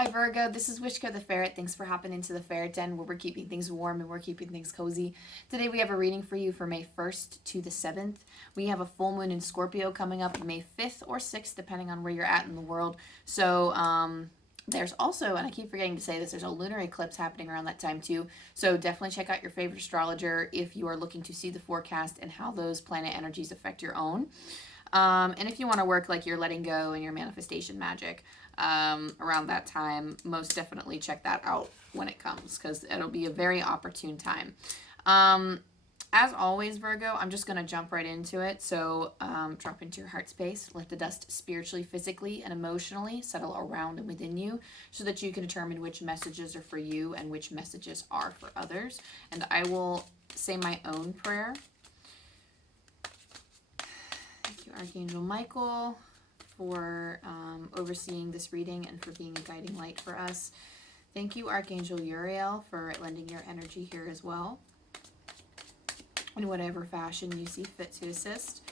Hi Virgo, this is Wishko the Ferret. Thanks for hopping into the Ferret Den where we're keeping things warm and we're keeping things cozy. Today we have a reading for you for May 1st to the 7th. We have a full moon in Scorpio coming up May 5th or 6th depending on where you're at in the world. So there's also, and I keep forgetting to say this, there's a lunar eclipse happening around that time too. So definitely check out your favorite astrologer if you are looking to see the forecast and how those planet energies affect your own. And if you want to work like your letting go and your manifestation magic around that time, most definitely check that out when it comes because it'll be a very opportune time. As always, Virgo, I'm just going to jump right into it. So drop into your heart space. Let the dust spiritually, physically, and emotionally settle around and within you so that you can determine which messages are for you and which messages are for others. And I will say my own prayer. Thank you, Archangel Michael, for overseeing this reading and for being a guiding light for us. Thank you, Archangel Uriel, for lending your energy here as well, in whatever fashion you see fit to assist.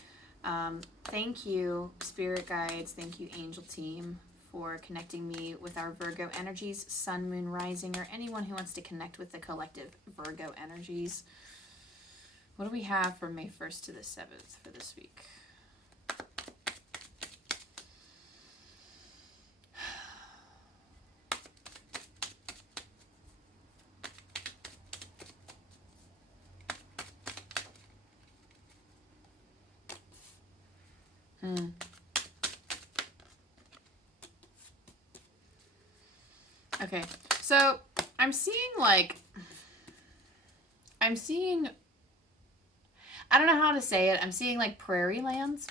Thank you, Spirit Guides. Thank you, Angel Team, for connecting me with our Virgo energies, Sun, Moon, Rising, or anyone who wants to connect with the collective Virgo energies. What do we have from May 1st to the 7th for this week? Okay, so I'm seeing I don't know how to say it. I'm seeing like prairie lands,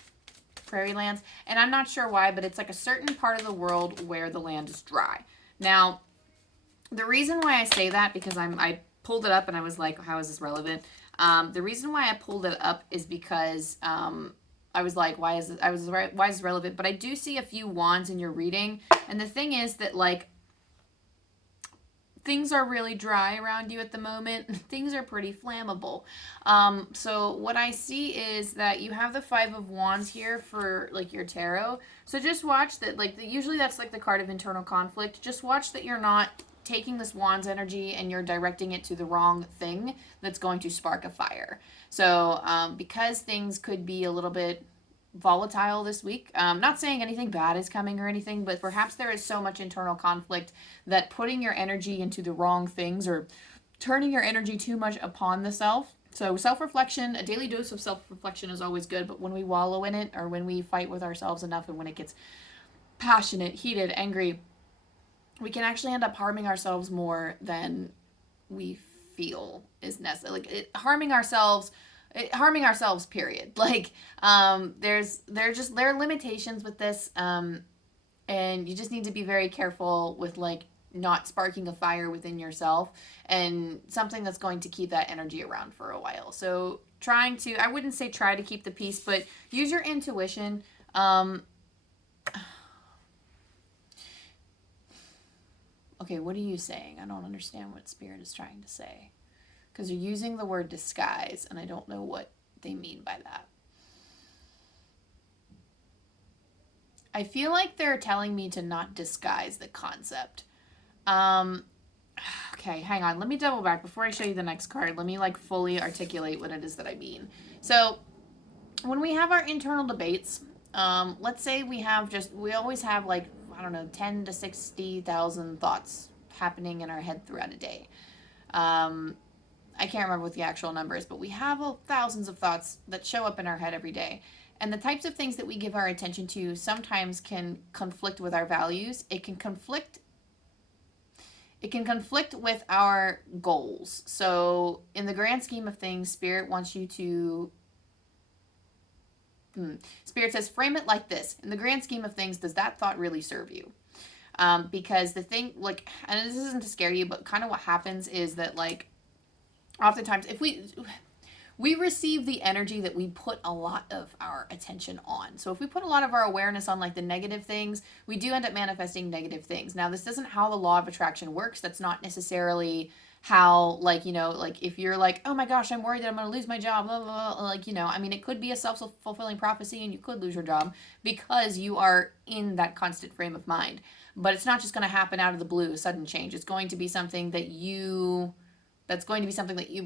and I'm not sure why, but it's like a certain part of the world where the land is dry. Now, the reason why I say that, because I pulled it up and I was like, how is this relevant? The reason why I pulled it up is because I was like, why is this relevant? But I do see a few wands in your reading, and the thing is that like things are really dry around you at the moment. Things are pretty flammable. So what I see is that you have the 5 of Wands here for like your tarot. So just watch that, like usually that's like the card of internal conflict. Just watch that you're not taking this Wands energy and you're directing it to the wrong thing that's going to spark a fire. So because things could be a little bit volatile this week. Not saying anything bad is coming or anything, but perhaps there is so much internal conflict that putting your energy into the wrong things or turning your energy too much upon the self. So self-reflection, a daily dose of self-reflection is always good, but when we wallow in it or when we fight with ourselves enough and when it gets passionate, heated, angry, we can actually end up harming ourselves more than we feel is necessary. Like harming ourselves, period. Like there are limitations with this, and you just need to be very careful with like not sparking a fire within yourself and something that's going to keep that energy around for a while. So I wouldn't say try to keep the peace, but use your intuition. Okay, what are you saying? I don't understand what Spirit is trying to say. Because you're using the word disguise, and I don't know what they mean by that. I feel like they're telling me to not disguise the concept. Okay, hang on. Let me double back. Before I show you the next card, let me like fully articulate what it is that I mean. So, when we have our internal debates, let's say we always have like, I don't know, 10 to 60,000 thoughts happening in our head throughout a day. I can't remember what the actual number is, but we have thousands of thoughts that show up in our head every day. And the types of things that we give our attention to sometimes can conflict with our values. It can conflict with our goals. So in the grand scheme of things, Spirit wants you to... Spirit says, frame it like this. In the grand scheme of things, does that thought really serve you? Because the thing, like, and this isn't to scare you, but kind of what happens is that, like, oftentimes, if we receive the energy that we put a lot of our attention on. So if we put a lot of our awareness on like the negative things, we do end up manifesting negative things. Now, this isn't how the law of attraction works. That's not necessarily how, like, you know, like if you're like, oh my gosh, I'm worried that I'm going to lose my job, blah, blah, blah, like, you know, I mean, it could be a self-fulfilling prophecy and you could lose your job because you are in that constant frame of mind. but it's not just going to happen out of the blue, a sudden change. It's going to be something that you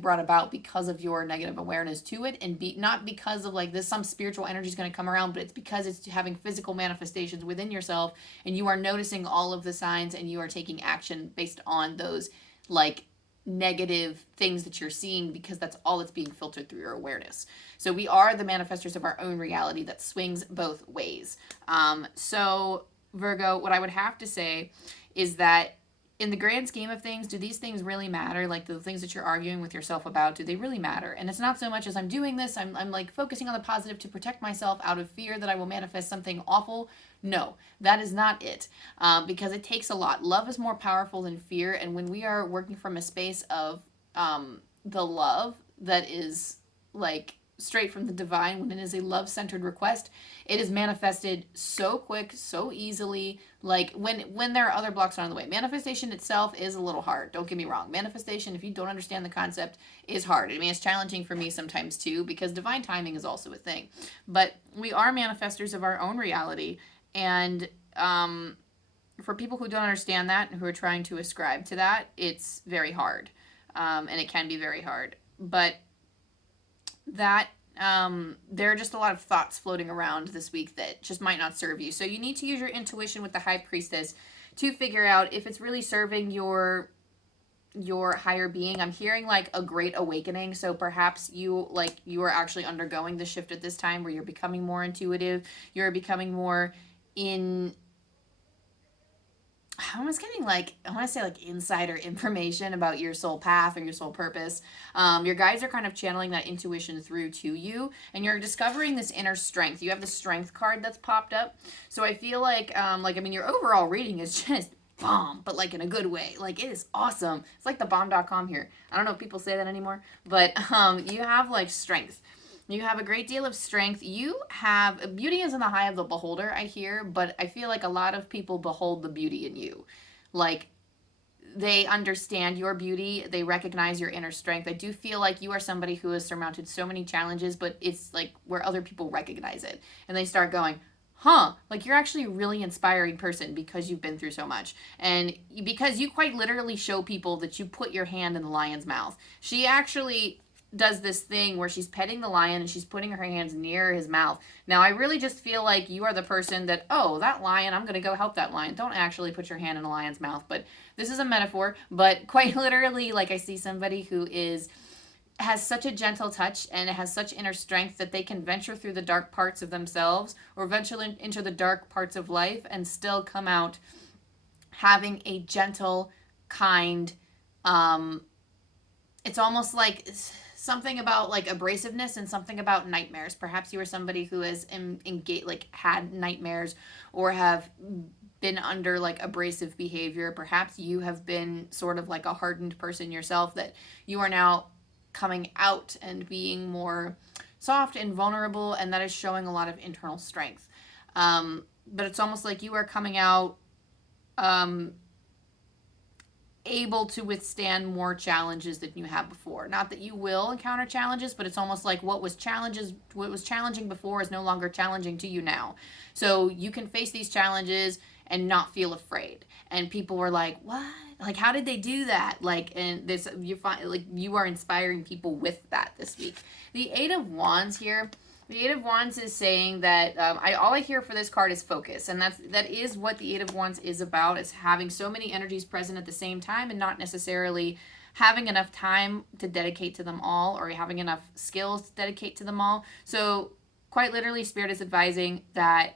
brought about because of your negative awareness to it, and not because of like this some spiritual energy is going to come around, but it's because it's having physical manifestations within yourself, and you are noticing all of the signs, and you are taking action based on those like negative things that you're seeing, because that's all that's being filtered through your awareness. So we are the manifestors of our own reality that swings both ways. So Virgo, what I would have to say is that in the grand scheme of things, do these things really matter? Like the things that you're arguing with yourself about, do they really matter? And it's not so much as I'm doing this, I'm like focusing on the positive to protect myself out of fear that I will manifest something awful. No, that is not it. Because it takes a lot. Love is more powerful than fear. And when we are working from a space of the love that is like straight from the divine, when it is a love-centered request, it is manifested so quick, so easily. Like when there are other blocks on the way, manifestation itself is a little hard, don't get me wrong. Manifestation, if you don't understand the concept, is hard. I mean, it's challenging for me sometimes too, because divine timing is also a thing. But we are manifestors of our own reality, and for people who don't understand that and who are trying to ascribe to that, it's very hard, and it can be very hard. But that there are just a lot of thoughts floating around this week that just might not serve you. So you need to use your intuition with the High Priestess to figure out if it's really serving your higher being. I'm hearing like a great awakening. So perhaps you are actually undergoing the shift at this time where you're becoming more intuitive. You're becoming more in, I was getting like, I want to say like insider information about your soul path or your soul purpose. Your guides are kind of channeling that intuition through to you, and you're discovering this inner strength. You have the strength card that's popped up. So I feel like, I mean, your overall reading is just bomb, but like in a good way. Like it is awesome. It's like the bomb.com here. I don't know if people say that anymore, but you have like strength. You have a great deal of strength. You have, beauty is in the eye of the beholder, I hear, but I feel like a lot of people behold the beauty in you. Like, they understand your beauty. They recognize your inner strength. I do feel like you are somebody who has surmounted so many challenges, but it's like where other people recognize it. And they start going, huh, like you're actually a really inspiring person because you've been through so much. And because you quite literally show people that you put your hand in the lion's mouth. She actually does this thing where she's petting the lion and she's putting her hands near his mouth. Now, I really just feel like you are the person that, oh, that lion, I'm going to go help that lion. Don't actually put your hand in a lion's mouth, but this is a metaphor. But quite literally, like I see somebody who has such a gentle touch and has such inner strength that they can venture through the dark parts of themselves or venture into the dark parts of life and still come out having a gentle, kind, it's almost like something about like abrasiveness and something about nightmares. Perhaps you are somebody who has had nightmares or have been under like abrasive behavior. Perhaps you have been sort of like a hardened person yourself, that you are now coming out and being more soft and vulnerable, and that is showing a lot of internal strength. But it's almost like you are coming out able to withstand more challenges than you have before. Not that you will encounter challenges, but it's almost like what was challenging before is no longer challenging to you now. So you can face these challenges and not feel afraid. And people were like, what? Like, how did they do that? Like, and this, you find like you are inspiring people with that this week. The Eight of Wands here. The Eight of Wands is saying that all I hear for this card is focus, and that is what the Eight of Wands is about. It's having so many energies present at the same time and not necessarily having enough time to dedicate to them all, or having enough skills to dedicate to them all. So quite literally, Spirit is advising that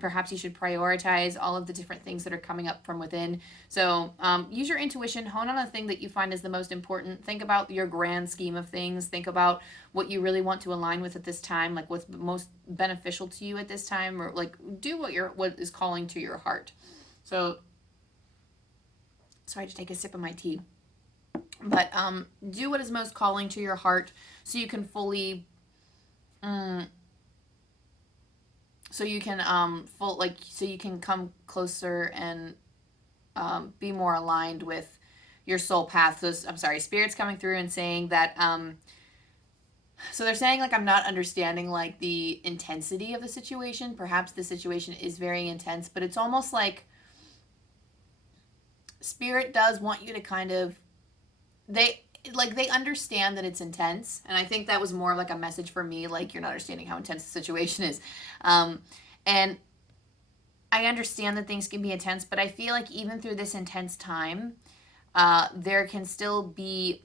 perhaps you should prioritize all of the different things that are coming up from within. So use your intuition, hone on a thing that you find is the most important. Think about your grand scheme of things. Think about what you really want to align with at this time, like what's most beneficial to you at this time, or like do what is calling to your heart. So, sorry to take a sip of my tea. But do what is most calling to your heart so you can fully... so you can so you can come closer and be more aligned with your soul path. So I'm sorry, Spirit's coming through and saying that so they're saying like I'm not understanding like the intensity of the situation. Perhaps the situation is very intense, but it's almost like Spirit does want you to kind of, they understand that it's intense, and I think that was more like a message for me, like, you're not understanding how intense the situation is. And I understand that things can be intense, but I feel like even through this intense time, there can still be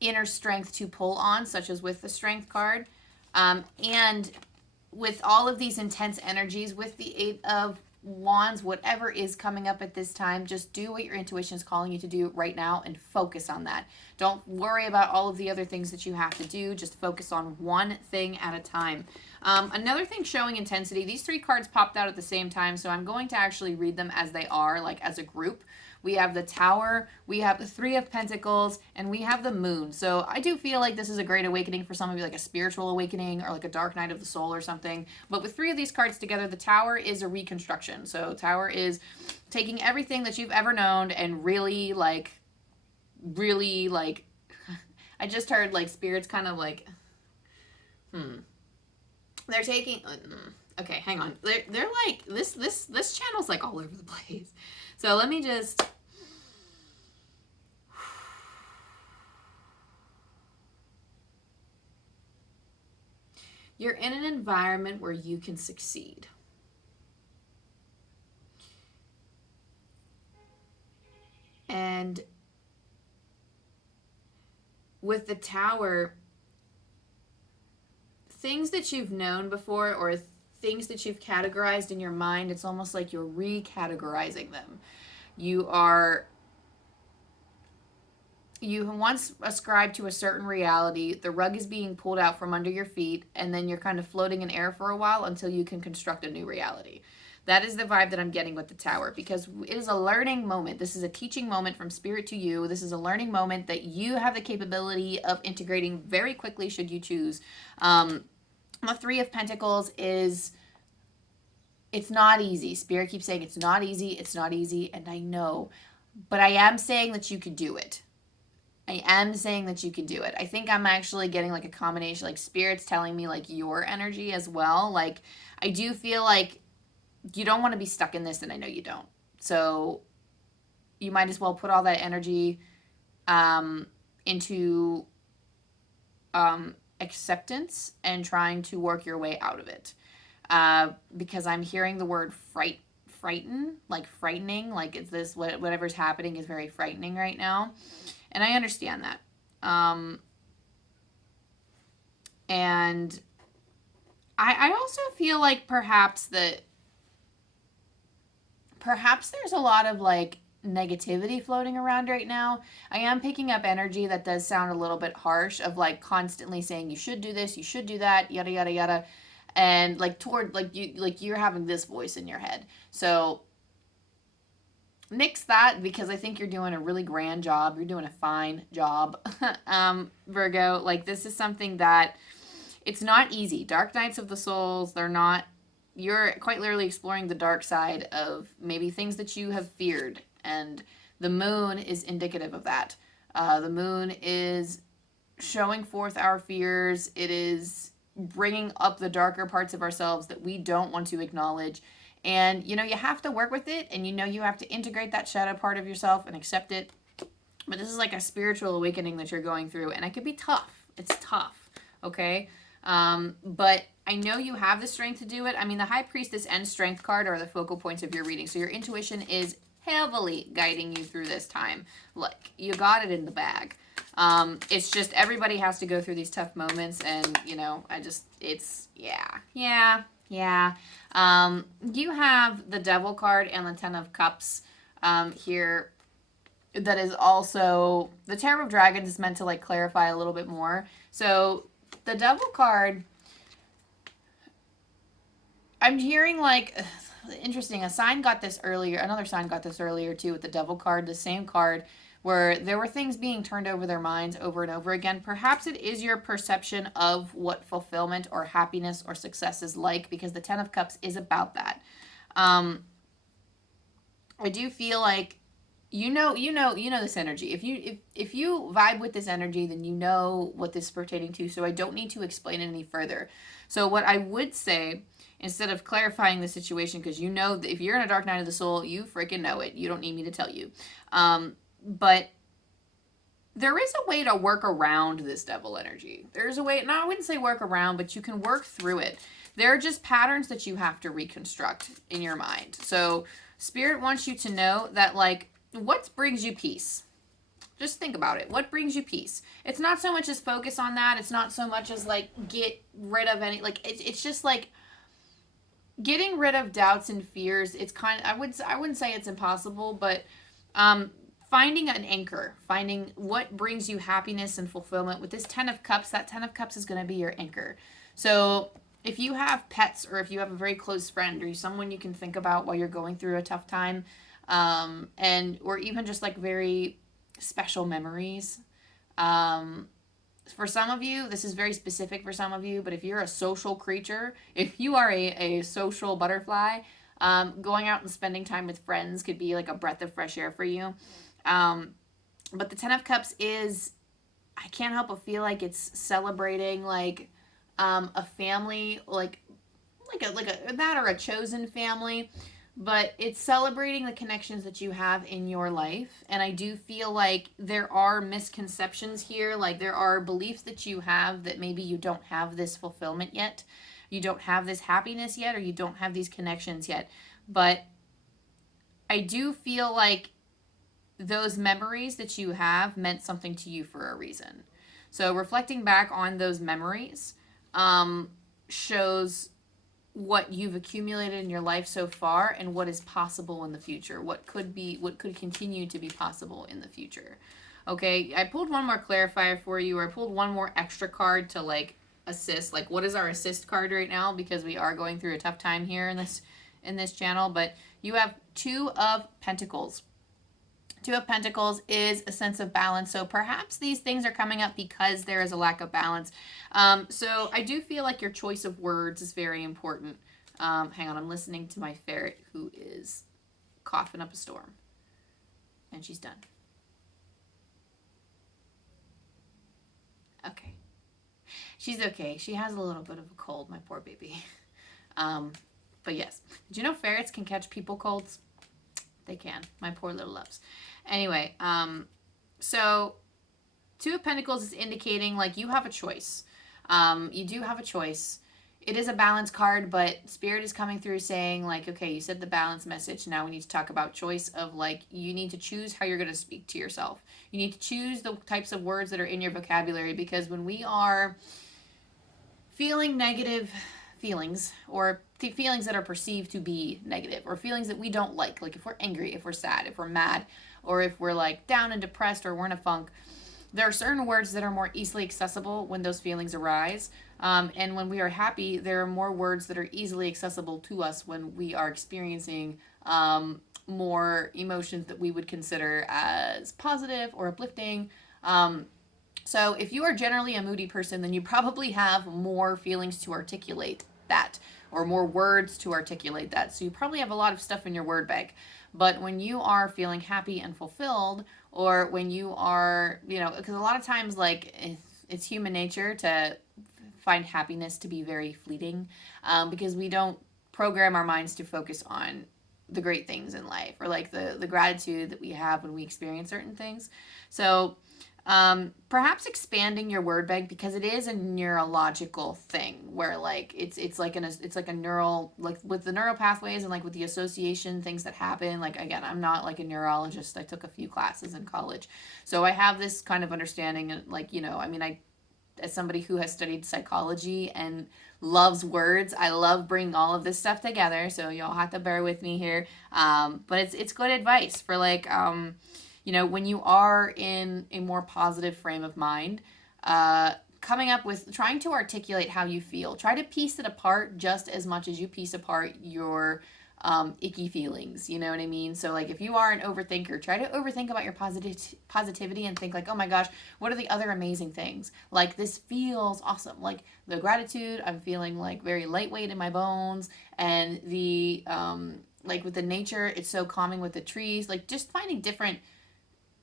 inner strength to pull on, such as with the Strength card. And with all of these intense energies, with the Eight of Wands, whatever is coming up at this time, just do what your intuition is calling you to do right now and focus on that. Don't worry about all of the other things that you have to do. Just focus on one thing at a time. Another thing showing intensity, these three cards popped out at the same time, so I'm going to actually read them as they are, like as a group. We have the Tower, we have the Three of Pentacles, and we have the Moon. So I do feel like this is a great awakening for some of you, like a spiritual awakening or like a dark night of the soul or something. But with three of these cards together, the Tower is a reconstruction. So Tower is taking everything that you've ever known and really like, I just heard like spirits kind of like, they're taking, okay, hang on. They're like, this channel's like all over the place. So let me just, you're in an environment where you can succeed. And with the Tower, things that you've known before or things that you've categorized in your mind, it's almost like you're recategorizing them. You once ascribed to a certain reality, the rug is being pulled out from under your feet, and then you're kind of floating in air for a while until you can construct a new reality. That is the vibe that I'm getting with the Tower, because it is a learning moment. This is a teaching moment from Spirit to you. This is a learning moment that you have the capability of integrating very quickly should you choose. The Three of Pentacles is, it's not easy. Spirit keeps saying it's not easy, and I know. But I am saying that you could do it. I am saying that you can do it. I think I'm actually getting like a combination, like Spirit's telling me like your energy as well. Like, I do feel like you don't want to be stuck in this, and I know you don't. So you might as well put all that energy into acceptance and trying to work your way out of it. Because I'm hearing the word frighten, like frightening, like it's this, whatever's happening is very frightening right now. And I understand that. And I also feel like perhaps there's a lot of like negativity floating around right now. I am picking up energy that does sound a little bit harsh, of like constantly saying you should do this, you should do that, yada yada yada, and like toward like you're having this voice in your head. So nix that, because I think you're doing a really grand job. You're doing a fine job. Virgo, like this is something that it's not easy. Dark nights of the souls, they're not, you're quite literally exploring the dark side of maybe things that you have feared. And the Moon is indicative of that. The Moon is showing forth our fears. It is bringing up the darker parts of ourselves that we don't want to acknowledge. And, you know, you have to work with it, and you know you have to integrate that shadow part of yourself and accept it. But this is like a spiritual awakening that you're going through, and it can be tough. It's tough, okay? But I know you have the strength to do it. I mean, the High Priestess and Strength card are the focal points of your reading, so your intuition is heavily guiding you through this time. Like, you got it in the bag. It's just everybody has to go through these tough moments, and, you know, it's, yeah. You have the Devil card and the Ten of Cups here. That is also, the Tower of Dragons is meant to like clarify a little bit more. So the Devil card, I'm hearing like, interesting, another sign got this earlier too with the Devil card, the same card, where there were things being turned over their minds over and over again. Perhaps it is your perception of what fulfillment or happiness or success is like, because the Ten of Cups is about that. I do feel like you know this energy. If you vibe with this energy, then you know what this is pertaining to. So I don't need to explain it any further. So what I would say, instead of clarifying the situation, because you know that if you're in a dark night of the soul, you freaking know it. You don't need me to tell you. But there is a way to work around this devil energy. There's a way. No, I wouldn't say work around, but you can work through it. There are just patterns that you have to reconstruct in your mind. So Spirit wants you to know that, like, what brings you peace? Just think about it. What brings you peace? It's not so much as focus on that. It's not so much as, like, get rid of any, like, it's just, like, getting rid of doubts and fears. It's kind of, I wouldn't say it's impossible, but finding an anchor, finding what brings you happiness and fulfillment. With this 10 of Cups, that 10 of Cups is going to be your anchor. So if you have pets, or if you have a very close friend, or someone you can think about while you're going through a tough time, or even just like very special memories. For some of you, this is very specific for some of you, but if you're a social creature, if you are a social butterfly, going out and spending time with friends could be like a breath of fresh air for you. But the 10 of Cups is, I can't help but feel like it's celebrating like a family, like a that, or a chosen family. But it's celebrating the connections that you have in your life. And I do feel like there are misconceptions here. Like there are beliefs that you have that maybe you don't have this fulfillment yet. You don't have this happiness yet, or you don't have these connections yet. But I do feel like those memories that you have meant something to you for a reason. So reflecting back on those memories shows what you've accumulated in your life so far, and what is possible in the future, what could continue to be possible in the future. Okay, I pulled one more clarifier for you, or I pulled one more extra card to like assist. Like, what is our assist card right now, because we are going through a tough time here in this channel. But you have 2 of Pentacles. 2 of Pentacles is a sense of balance. So perhaps these things are coming up because there is a lack of balance. So I do feel like your choice of words is very important. Hang on, I'm listening to my ferret who is coughing up a storm. And she's done. Okay. She's okay. She has a little bit of a cold, my poor baby. But yes. Did you know ferrets can catch people colds? They can. My poor little loves. Anyway, so 2 of Pentacles is indicating like you have a choice. You do have a choice. It is a balance card, but Spirit is coming through saying like, okay, you said the balance message. Now we need to talk about choice of like, you need to choose how you're going to speak to yourself. You need to choose the types of words that are in your vocabulary, because when we are feeling negative feelings, or feelings that are perceived to be negative, or feelings that we don't like if we're angry, if we're sad, if we're mad, or if we're like down and depressed, or we're in a funk, there are certain words that are more easily accessible when those feelings arise. And when we are happy, there are more words that are easily accessible to us when we are experiencing more emotions that we would consider as positive or uplifting. So if you are generally a moody person, then you probably have more feelings to articulate that, or more words to articulate that. So you probably have a lot of stuff in your word bank. But when you are feeling happy and fulfilled, or when you are, because a lot of times, like, it's human nature to find happiness to be very fleeting, because we don't program our minds to focus on the great things in life, or like the gratitude that we have when we experience certain things. So perhaps expanding your word bank, because it is a neurological thing where like it's like a neural, like with the neural pathways and like with the association things that happen. Like, again, I'm not like a neurologist. I took a few classes in college, so I have this kind of understanding. And like, I, as somebody who has studied psychology and loves words, I love bringing all of this stuff together. So y'all have to bear with me here. But it's good advice for like, when you are in a more positive frame of mind, coming up with, trying to articulate how you feel. Try to piece it apart just as much as you piece apart your icky feelings. You know what I mean? So like, if you are an overthinker, try to overthink about your positivity and think like, oh my gosh, what are the other amazing things? Like, this feels awesome. Like the gratitude, I'm feeling like very lightweight in my bones, and the like with the nature, it's so calming with the trees, like just finding different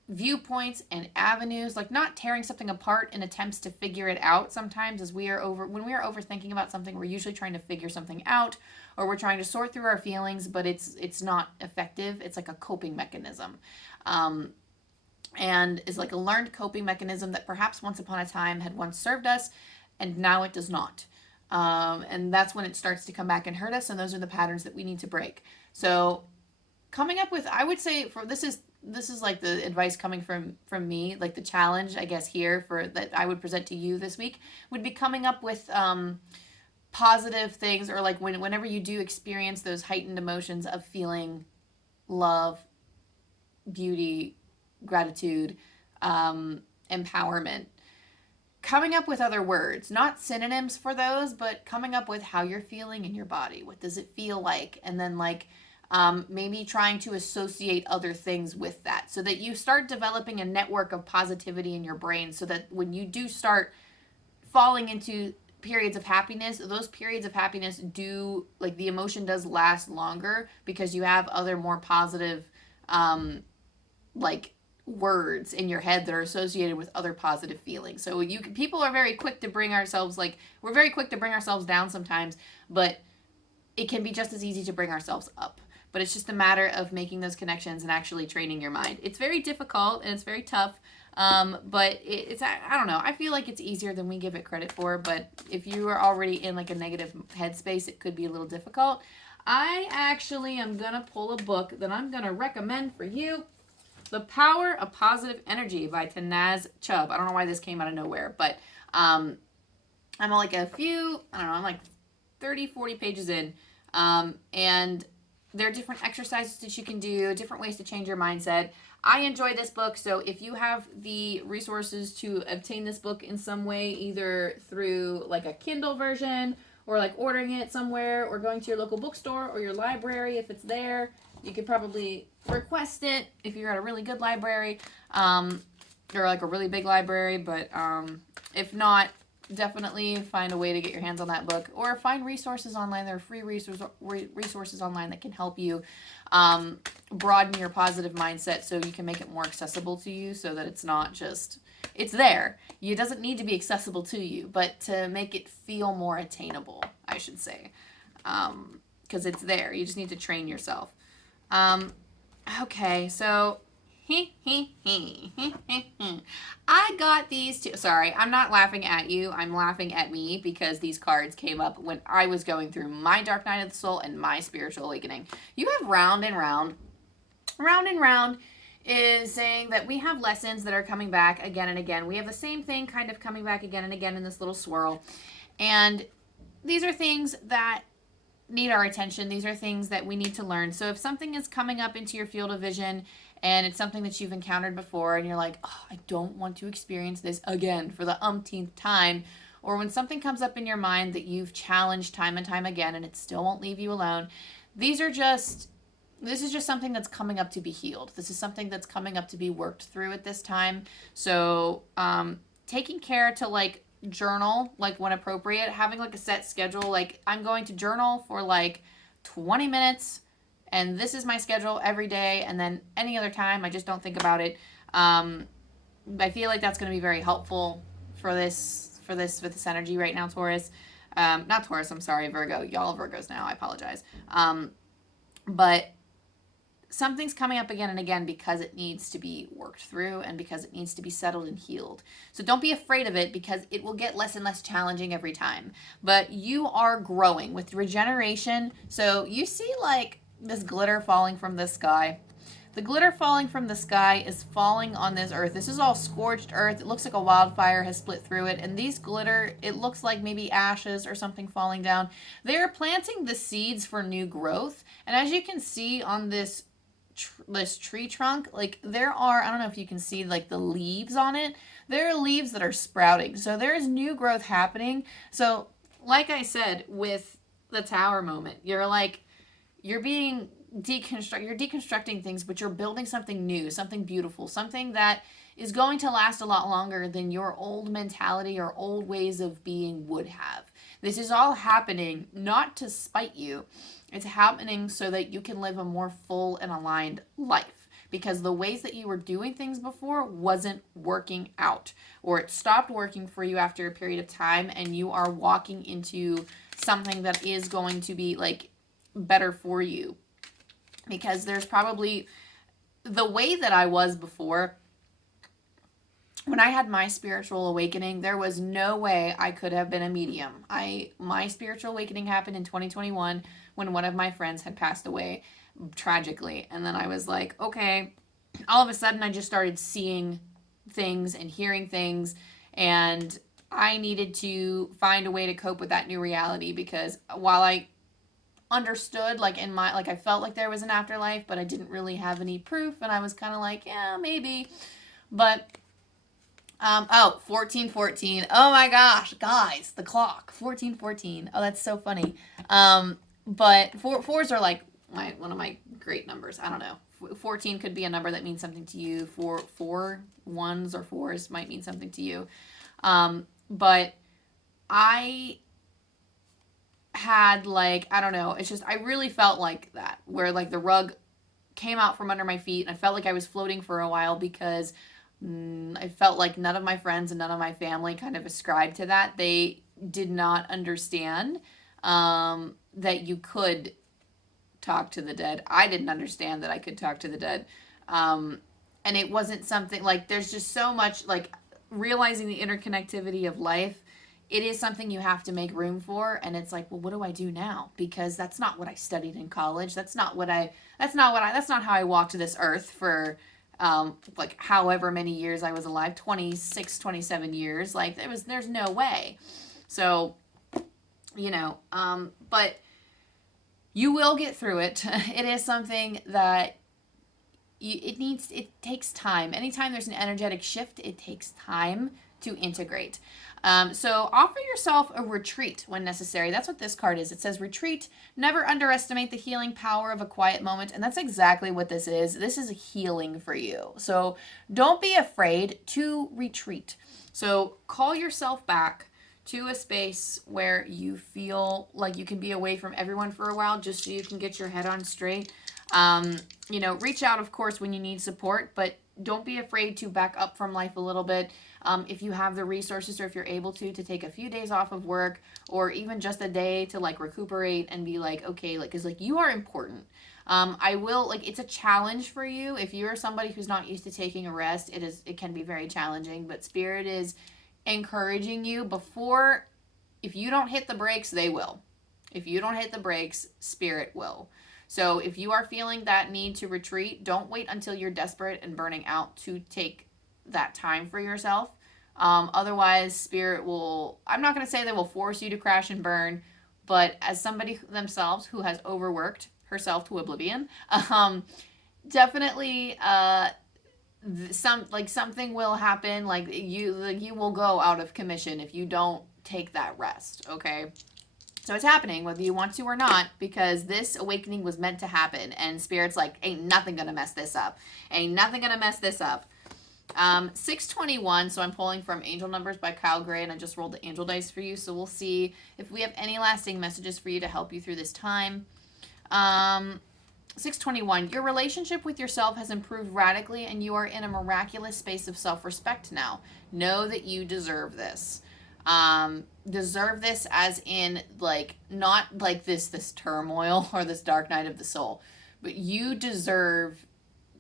viewpoints and avenues, like not tearing something apart in attempts to figure it out. Sometimes as when we are overthinking about something, we're usually trying to figure something out, or we're trying to sort through our feelings, but it's not effective. It's like a coping mechanism, and is like a learned coping mechanism that perhaps once upon a time had once served us, and now it does not. And that's when it starts to come back and hurt us, and those are the patterns that we need to break. So coming up with, I would say, for this is like the advice coming from me, like the challenge, I guess, here for that I would present to you this week would be coming up with positive things, or like whenever you do experience those heightened emotions of feeling love, beauty, gratitude, empowerment, coming up with other words, not synonyms for those, but coming up with how you're feeling in your body. What does it feel like? And then like maybe trying to associate other things with that, so that you start developing a network of positivity in your brain, so that when you do start falling into periods of happiness, those periods of happiness do, like, the emotion does last longer, because you have other more positive like words in your head that are associated with other positive feelings. So people are very quick to bring ourselves, like, we're very quick to bring ourselves down sometimes, but it can be just as easy to bring ourselves up. But it's just a matter of making those connections and actually training your mind. It's very difficult and it's very tough, but it's, I don't know, I feel like it's easier than we give it credit for. But if you are already in like a negative headspace, it could be a little difficult. I actually am going to pull a book that I'm going to recommend for you. The Power of Positive Energy by Tanaz Chubb. I don't know why this came out of nowhere, but I'm like I'm like 30, 40 pages in, and there are different exercises that you can do, different ways to change your mindset. I enjoy this book, so if you have the resources to obtain this book in some way, either through like a Kindle version, or like ordering it somewhere, or going to your local bookstore or your library if it's there, you could probably request it if you're at a really good library, or like a really big library, but if not, definitely find a way to get your hands on that book, or find resources online. There are free resources online that can help you broaden your positive mindset, so you can make it more accessible to you, so that it's not just, it's there. It doesn't need to be accessible to you, but to make it feel more attainable, I should say, because it's there. You just need to train yourself. Okay, so I got these two. Sorry, I'm not laughing at you. I'm laughing at me, because these cards came up when I was going through my dark night of the soul and my spiritual awakening. You have round and round. Round and round is saying that we have lessons that are coming back again and again. We have the same thing kind of coming back again and again in this little swirl. And these are things that need our attention. These are things that we need to learn. So if something is coming up into your field of vision, and it's something that you've encountered before, and you're like, oh, I don't want to experience this again for the umpteenth time, or when something comes up in your mind that you've challenged time and time again and it still won't leave you alone, this is just something that's coming up to be healed. This is something that's coming up to be worked through at this time. So taking care to like journal, like when appropriate, having like a set schedule, like I'm going to journal for like 20 minutes, and this is my schedule every day, and then any other time I just don't think about it. I feel like that's going to be very helpful for this with this energy right now, Taurus. Not Taurus, I'm sorry, Virgo. Y'all Virgos now, I apologize. But something's coming up again and again because it needs to be worked through, and because it needs to be settled and healed. So don't be afraid of it, because it will get less and less challenging every time. But you are growing with regeneration. So you see like this glitter falling from the sky. The glitter falling from the sky is falling on this earth. This is all scorched earth. It looks like a wildfire has split through it. And these glitter, it looks like maybe ashes or something falling down. They're planting the seeds for new growth. And as you can see on this tree trunk, like there are, I don't know if you can see like the leaves on it. There are leaves that are sprouting. So there's new growth happening. So like I said, with the tower moment, you're deconstructing things, but you're building something new, something beautiful, something that is going to last a lot longer than your old mentality or old ways of being would have. This is all happening not to spite you. It's happening so that you can live a more full and aligned life, because the ways that you were doing things before wasn't working out, or it stopped working for you after a period of time, and you are walking into something that is going to be like better for you. Because there's probably the way that I was before. When I had my spiritual awakening, there was no way I could have been a medium. My spiritual awakening happened in 2021 when one of my friends had passed away tragically. And then I was like, okay, all of a sudden I just started seeing things and hearing things, and I needed to find a way to cope with that new reality, because while I understood, like in my, like I felt like there was an afterlife, but I didn't really have any proof, and I was kind of like, yeah, maybe. But 1414. Oh my gosh, guys, the clock. 1414. Oh, that's so funny. But fours are like one of my great numbers. I don't know. 14 could be a number that means something to you. Four ones or fours might mean something to you. But I had like, I don't know, it's just, I really felt like that, where like the rug came out from under my feet, and I felt like I was floating for a while, because I felt like none of my friends and none of my family kind of ascribed to that. They did not understand that you could talk to the dead. I didn't understand that I could talk to the dead. And it wasn't something like, there's just so much like realizing the interconnectivity of life. It is something you have to make room for. And it's like, well, what do I do now? Because that's not what I studied in college. That's not how I walked this earth for like however many years I was alive, 26, 27 years. Like there's no way. So, but you will get through it. It is something that it takes time. Anytime there's an energetic shift, it takes time to integrate. So offer yourself a retreat when necessary. That's what this card is. It says retreat. Never underestimate the healing power of a quiet moment. And that's exactly what this is. This is a healing for you. So don't be afraid to retreat. So call yourself back to a space where you feel like you can be away from everyone for a while, just so you can get your head on straight. Reach out, of course, when you need support, but don't be afraid to back up from life a little bit. If you have the resources, or if you're able to take a few days off of work, or even just a day to like recuperate and be like, okay, like, cause like you are important. It's a challenge for you. If you're somebody who's not used to taking a rest, it can be very challenging, but Spirit is encouraging you if you don't hit the brakes, they will. If you don't hit the brakes, Spirit will. So if you are feeling that need to retreat, don't wait until you're desperate and burning out to take that time for yourself. Otherwise, Spirit will, I'm not going to say they will force you to crash and burn, but as somebody themselves who has overworked herself to oblivion, definitely something will happen. Like you will go out of commission if you don't take that rest. Okay. So it's happening whether you want to or not, because this awakening was meant to happen, and Spirit's like, ain't nothing gonna mess this up. Ain't nothing gonna mess this up. 621, so I'm pulling from Angel Numbers by Kyle Gray, and I just rolled the angel dice for you, so we'll see if we have any lasting messages for you to help you through this time. 621, your relationship with yourself has improved radically, and you are in a miraculous space of self-respect now. Know that you deserve this. Deserve this as in like, not like this turmoil or this dark night of the soul, but you deserve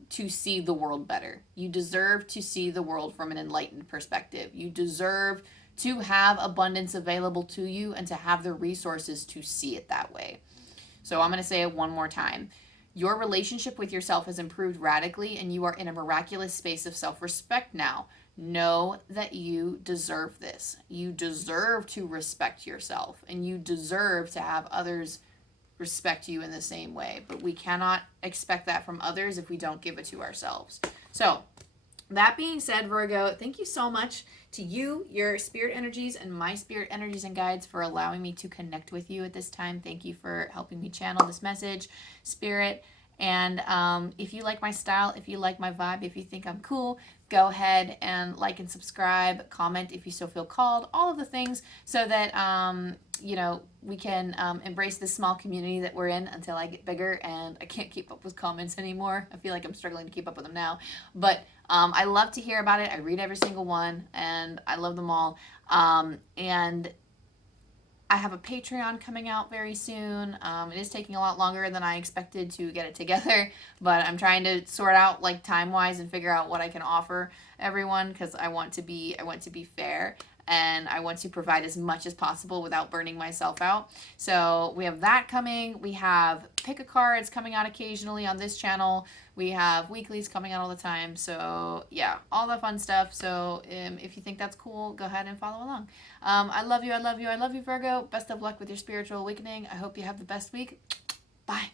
to see the world better. You deserve to see the world from an enlightened perspective. You deserve to have abundance available to you and to have the resources to see it that way. So I'm going to say it one more time. Your relationship with yourself has improved radically, and you are in a miraculous space of self-respect now. Know that you deserve this. You deserve to respect yourself, and you deserve to have others respect you in the same way. But we cannot expect that from others if we don't give it to ourselves. So that being said, Virgo, thank you so much to you, your spirit energies, and my spirit energies and guides for allowing me to connect with you at this time. Thank you for helping me channel this message, Spirit. And if you like my style, if you like my vibe, if you think I'm cool, go ahead and like and subscribe, comment if you still feel called, all of the things, so that you know, we can embrace this small community that we're in until I get bigger and I can't keep up with comments anymore. I feel like I'm struggling to keep up with them now, but I love to hear about it. I read every single one and I love them all. And I have a Patreon coming out very soon. It is taking a lot longer than I expected to get it together, but I'm trying to sort out like time-wise and figure out what I can offer everyone, because I want to be fair, and I want to provide as much as possible without burning myself out. So we have that coming. We have pick a cards coming out occasionally on this channel. We have weeklies coming out all the time. So yeah, all the fun stuff. So if you think that's cool, go ahead and follow along. I love you, I love you, I love you, Virgo. Best of luck with your spiritual awakening. I hope you have the best week. Bye.